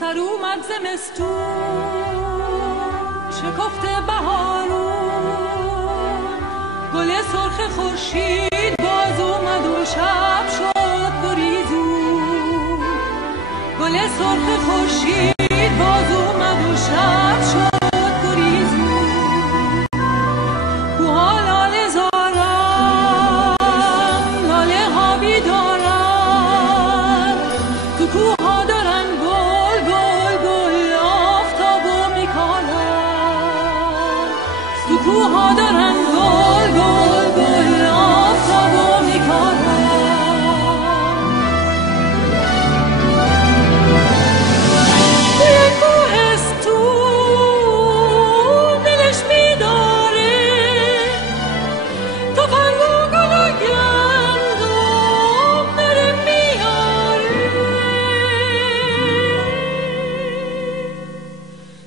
سر اومد زمستون شکفته بهارون، گل سرخ خورشید باز اومد و شب شد گریزون. گل سرخ خورشید باز اومد و شب شد گریزون. کوها لاله زارن، لاله ها بیدارن، تو کوها دارن گل گل گل آفتابو میکارن. تو کوها دارن گل گل گل آفتابو میکارن. توی کوهستون دلش میداره تفنگ و گل و گندم داره میاره.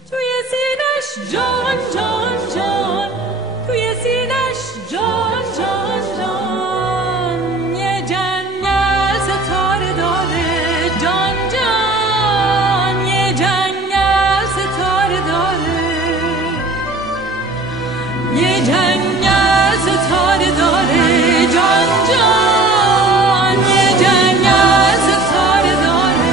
توی سینش جان جان جان، توی سینش جان جان جان، یه جنگل ستاره داره. جان جان یه جنگل ستاره داره. یه جنگل ستاره داره. جان جان یه جنگل ستاره داره.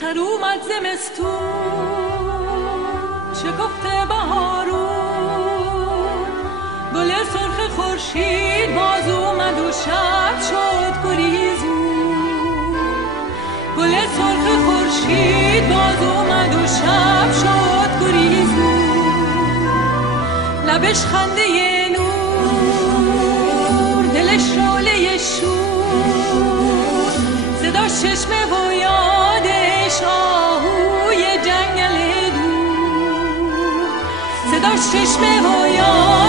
سر اومد زمستون شکفته بهارون، گل سرخ خورشید باز اومد و شب شد گریزون. گل سرخ خورشید باز اومد و شب شد گریزون. لبش خنده نور، دلش شعله شور، صداش چشمه و یادش آهوی جنگل دور. صداش چشمه و یادش